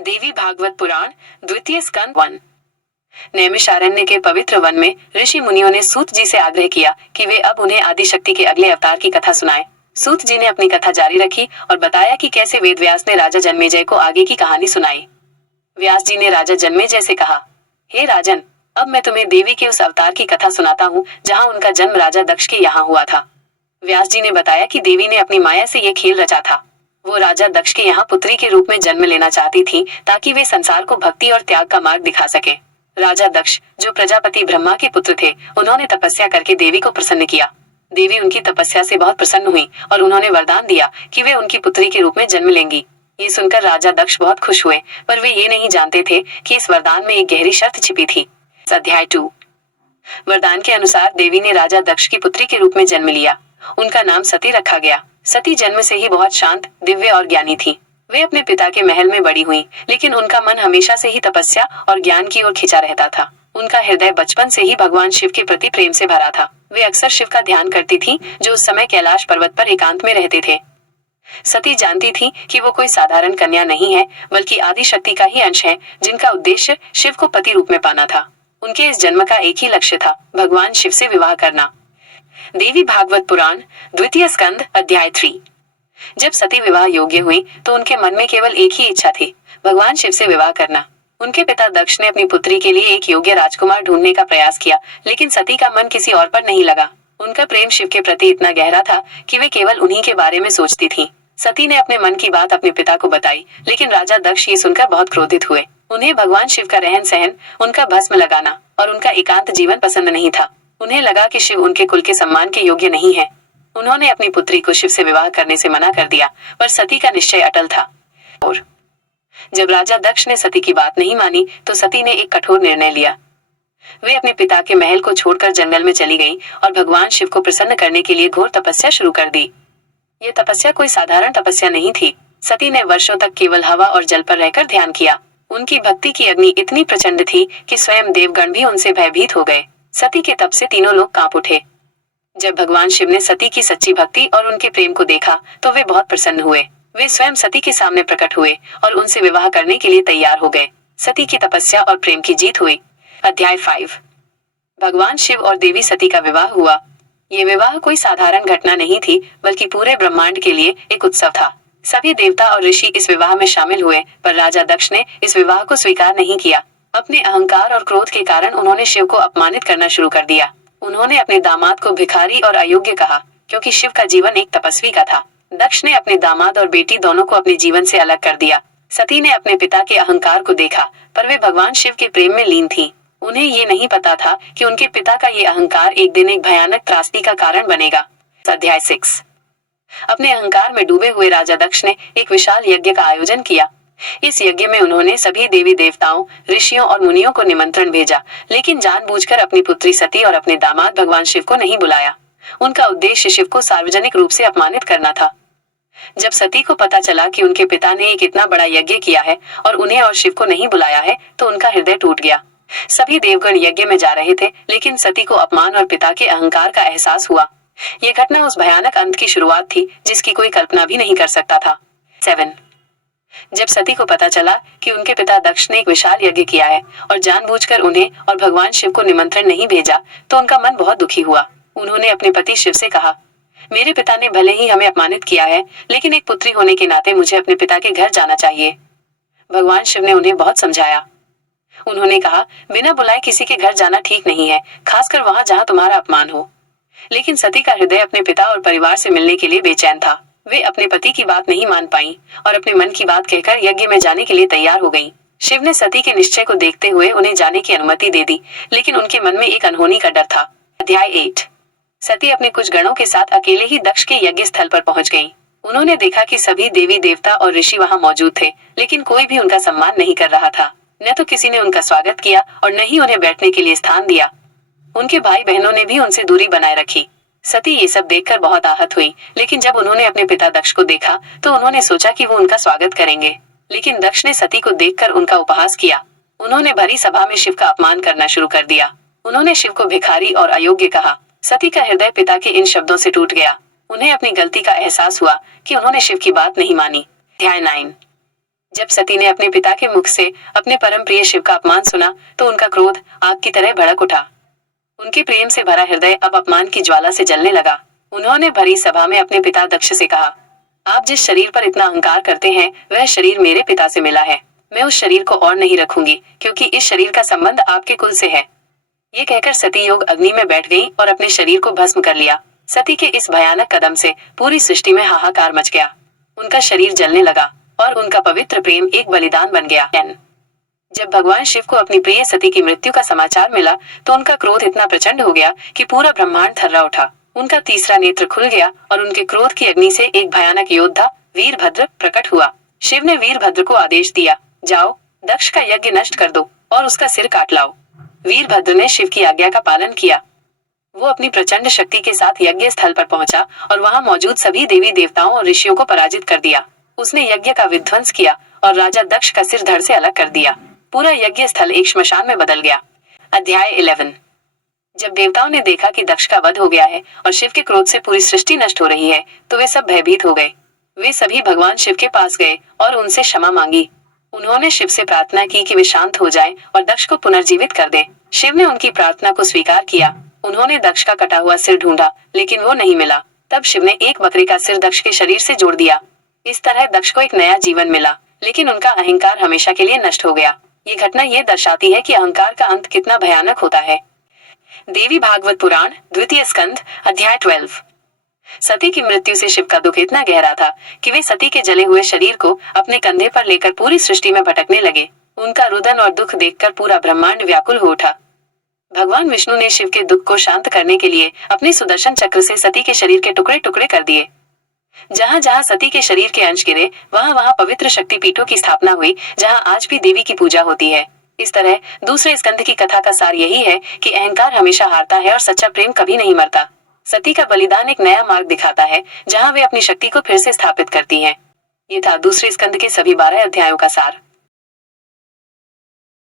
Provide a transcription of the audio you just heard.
देवी भागवत पुराण द्वितीय स्कंद 1। नैमिषारण्य के पवित्र वन में ऋषि मुनियों ने सूत जी से आग्रह किया कि वे अब उन्हें आदिशक्ति के अगले अवतार की कथा सुनाएं। सूत जी ने अपनी कथा जारी रखी और बताया कि कैसे वेदव्यास ने राजा जन्मेजय को आगे की कहानी सुनाई। व्यास जी ने राजा जन्मेजय से कहा, हे राजन, अब मैं तुम्हें देवी के उस अवतार की कथा सुनाता हूँ जहाँ उनका जन्म राजा दक्ष के यहाँ हुआ था। व्यास जी ने बताया कि देवी ने अपनी माया से यह खेल रचा था। वो राजा दक्ष के यहाँ पुत्री के रूप में जन्म लेना चाहती थी ताकि वे संसार को भक्ति और त्याग का मार्ग दिखा सके। राजा दक्ष, जो प्रजापति ब्रह्मा के पुत्र थे, उन्होंने तपस्या करके देवी को प्रसन्न किया। देवी उनकी तपस्या से बहुत प्रसन्न हुई और उन्होंने वरदान दिया कि वे उनकी पुत्री के रूप में जन्म लेंगी। ये सुनकर राजा दक्ष बहुत खुश हुए, पर वे ये नहीं जानते थे कि इस वरदान में एक गहरी शर्त छिपी थी। अध्याय 2। वरदान के अनुसार देवी ने राजा दक्ष की पुत्री के रूप में जन्म लिया। उनका नाम सती रखा गया। सती जन्म से ही बहुत शांत, दिव्य और ज्ञानी थी। वे अपने पिता के महल में बड़ी हुई, लेकिन उनका मन हमेशा से ही तपस्या और ज्ञान की ओर खिंचा रहता था। उनका हृदय बचपन से ही भगवान शिव के प्रति प्रेम से भरा था। वे अक्सर शिव का ध्यान करती थी, जो उस समय कैलाश पर्वत पर एकांत में रहते थे। सती जानती थी कि वो कोई साधारण कन्या नहीं है, बल्कि आदि शक्ति का ही अंश है, जिनका उद्देश्य शिव को पति रूप में पाना था। उनके इस जन्म का एक ही लक्ष्य था, भगवान शिव से विवाह करना। देवी भागवत पुराण द्वितीय स्कंद अध्याय 3। जब सती विवाह योग्य हुई तो उनके मन में केवल एक ही इच्छा थी, भगवान शिव से विवाह करना। उनके पिता दक्ष ने अपनी पुत्री के लिए एक योग्य राजकुमार ढूंढने का प्रयास किया, लेकिन सती का मन किसी और पर नहीं लगा। उनका प्रेम शिव के प्रति इतना गहरा था कि वे केवल उन्हीं के बारे में सोचती थी। सती ने अपने मन की बात अपने पिता को बताई, लेकिन राजा दक्ष ये सुनकर बहुत क्रोधित हुए। उन्हें भगवान शिव का रहन सहन, उनका भस्म लगाना और उनका एकांत जीवन पसंद नहीं था। उन्हें लगा कि शिव उनके कुल के सम्मान के योग्य नहीं है। उन्होंने अपनी पुत्री को शिव से विवाह करने से मना कर दिया, पर सती का निश्चय अटल था। और जब राजा दक्ष ने सती की बात नहीं मानी तो सती ने एक कठोर निर्णय लिया। वे अपने पिता के महल को छोड़कर जंगल में चली गईं और भगवान शिव को प्रसन्न करने के लिए घोर तपस्या शुरू कर दी। ये तपस्या कोई साधारण तपस्या नहीं थी। सती ने वर्षों तक केवल हवा और जल पर रहकर ध्यान किया। उनकी भक्ति की अग्नि इतनी प्रचंड थी कि स्वयं देवगण भी उनसे भयभीत हो गए। सती के तप से तीनों लोग कांप उठे। जब भगवान शिव ने सती की सच्ची भक्ति और उनके प्रेम को देखा तो वे बहुत प्रसन्न हुए। वे स्वयं सती के सामने प्रकट हुए और उनसे विवाह करने के लिए तैयार हो गए। सती की तपस्या और प्रेम की जीत हुई। अध्याय 5। भगवान शिव और देवी सती का विवाह हुआ। ये विवाह कोई साधारण घटना नहीं थी, बल्कि पूरे ब्रह्मांड के लिए एक उत्सव था। सभी देवता और ऋषि इस विवाह में शामिल हुए, पर राजा दक्ष ने इस विवाह को स्वीकार नहीं किया। अपने अहंकार और क्रोध के कारण उन्होंने शिव को अपमानित करना शुरू कर दिया। उन्होंने अपने दामाद को भिखारी और अयोग्य कहा, क्योंकि शिव का जीवन एक तपस्वी का था। दक्ष ने अपने दामाद और बेटी दोनों को अपने जीवन से अलग कर दिया। सती ने अपने पिता के अहंकार को देखा, पर वे भगवान शिव के प्रेम में लीन थी। उन्हें ये नहीं पता था कि उनके पिता का ये अहंकार एक दिन एक भयानक त्रासदी का कारण बनेगा। अध्याय 6। अपने अहंकार में डूबे हुए राजा दक्ष ने एक विशाल यज्ञ का आयोजन किया। इस यज्ञ में उन्होंने सभी देवी देवताओं, ऋषियों और मुनियों को निमंत्रण भेजा, लेकिन जानबूझकर अपनी पुत्री सती और अपने दामाद भगवान शिव को नहीं बुलाया। उनका उद्देश्य शिव को सार्वजनिक रूप से अपमानित करना था। जब सती को पता चला कि उनके पिता ने एक इतना बड़ा यज्ञ किया है और उन्हें और शिव को नहीं बुलाया है, तो उनका हृदय टूट गया। सभी देवगण यज्ञ में जा रहे थे, लेकिन सती को अपमान और पिता के अहंकार का एहसास हुआ। ये घटना उस भयानक अंत की शुरुआत थी जिसकी कोई कल्पना भी नहीं कर सकता था। 7। जब सती को पता चला कि उनके पिता दक्ष ने एक विशाल यज्ञ किया है और जानबूझकर उन्हें और भगवान शिव को निमंत्रण नहीं भेजा, तो उनका मन बहुत दुखी हुआ। उन्होंने अपने पति शिव से कहा, मेरे पिता ने भले ही हमें अपमानित किया है, लेकिन एक पुत्री होने के नाते मुझे अपने पिता के घर जाना चाहिए। भगवान शिव ने उन्हें बहुत समझाया। उन्होंने कहा, बिना बुलाए किसी के घर जाना ठीक नहीं है, खासकर वहां जहां तुम्हारा अपमान हो। लेकिन सती का हृदय अपने पिता और परिवार से मिलने के लिए बेचैन था। वे अपने पति की बात नहीं मान पाई और अपने मन की बात कहकर यज्ञ में जाने के लिए तैयार हो गईं। शिव ने सती के निश्चय को देखते हुए उन्हें जाने की अनुमति दे दी, लेकिन उनके मन में एक अनहोनी का डर था। अध्याय 8। सती अपने कुछ गणों के साथ अकेले ही दक्ष के यज्ञ स्थल पर पहुंच गईं। उन्होंने देखा कि सभी देवी देवता और ऋषि वहां मौजूद थे, लेकिन कोई भी उनका सम्मान नहीं कर रहा था। न तो किसी ने उनका स्वागत किया और न ही उन्हें बैठने के लिए स्थान दिया। उनके भाई बहनों ने भी उनसे दूरी बनाए रखी। सती ये सब देखकर बहुत आहत हुई, लेकिन जब उन्होंने अपने पिता दक्ष को देखा तो उन्होंने सोचा कि वो उनका स्वागत करेंगे। लेकिन दक्ष ने सती को देखकर उनका उपहास किया। उन्होंने भरी सभा में शिव का अपमान करना शुरू कर दिया। उन्होंने शिव को भिखारी और अयोग्य कहा। सती का हृदय पिता के इन शब्दों से टूट गया। उन्हें अपनी गलती का एहसास हुआ कि उन्होंने शिव की बात नहीं मानी। अध्याय 9। जब सती ने अपने पिता के मुख से अपने परम प्रिय शिव का अपमान सुना तो उनका क्रोध आग की तरह भड़क उठा। उनके प्रेम से भरा हृदय अब अपमान की ज्वाला से जलने लगा। उन्होंने भरी सभा में अपने पिता दक्ष से कहा, आप जिस शरीर पर इतना अहंकार करते हैं वह शरीर मेरे पिता से मिला है। मैं उस शरीर को और नहीं रखूंगी क्योंकि इस शरीर का संबंध आपके कुल से है। ये कहकर सती योग अग्नि में बैठ गई और अपने शरीर को भस्म कर लिया। सती के इस भयानक कदम से पूरी सृष्टि में हाहाकार मच गया। उनका शरीर जलने लगा और उनका पवित्र प्रेम एक बलिदान बन गया। जब भगवान शिव को अपनी प्रिय सती की मृत्यु का समाचार मिला तो उनका क्रोध इतना प्रचंड हो गया कि पूरा ब्रह्मांड थर्रा उठा। उनका तीसरा नेत्र खुल गया और उनके क्रोध की अग्नि से एक भयानक योद्धा वीरभद्र प्रकट हुआ। शिव ने वीरभद्र को आदेश दिया, जाओ दक्ष का यज्ञ नष्ट कर दो और उसका सिर काट लाओ। वीरभद्र ने शिव की आज्ञा का पालन किया। वो अपनी प्रचंड शक्ति के साथ यज्ञ स्थल पर पहुंचा और वहां मौजूद सभी देवी देवताओं और ऋषियों को पराजित कर दिया। उसने यज्ञ का विध्वंस किया और राजा दक्ष का सिर धड़ से अलग कर दिया। पूरा यज्ञ स्थल एक श्मशान में बदल गया। अध्याय 11। जब देवताओं ने देखा कि दक्ष का वध हो गया है और शिव के क्रोध से पूरी सृष्टि नष्ट हो रही है तो वे सब भयभीत हो गए। वे सभी भगवान शिव के पास गए और उनसे क्षमा मांगी। उन्होंने शिव से प्रार्थना की कि वे शांत हो जाएं और दक्ष को पुनर्जीवित कर दें। शिव ने उनकी प्रार्थना को स्वीकार किया। उन्होंने दक्ष का कटा हुआ सिर ढूंढा लेकिन वो नहीं मिला। तब शिव ने एक बकरी का सिर दक्ष के शरीर से जोड़ दिया। इस तरह दक्ष को एक नया जीवन मिला, लेकिन उनका अहंकार हमेशा के लिए नष्ट हो गया। ये घटना ये दर्शाती है कि अहंकार का अंत कितना भयानक होता है। देवी भागवत पुराण द्वितीय स्कंद अध्याय 12। सती की मृत्यु से शिव का दुख इतना गहरा था कि वे सती के जले हुए शरीर को अपने कंधे पर लेकर पूरी सृष्टि में भटकने लगे। उनका रुदन और दुख देखकर पूरा ब्रह्मांड व्याकुल हो उठा। भगवान विष्णु ने शिव के दुख को शांत करने के लिए अपने सुदर्शन चक्र से सती के शरीर के टुकड़े टुकड़े कर दिए। जहां जहां सती के शरीर के अंश गिरे वहां वहां पवित्र शक्तिपीठों की स्थापना हुई जहां आज भी देवी की पूजा होती है। इस तरह दूसरे स्कंद की कथा का सार यही है कि अहंकार हमेशा हारता है और सच्चा प्रेम कभी नहीं मरता। सती का बलिदान एक नया मार्ग दिखाता है जहां वे अपनी शक्ति को फिर से स्थापित करती हैं। ये था दूसरे स्कंद के सभी 12 अध्यायों का सार।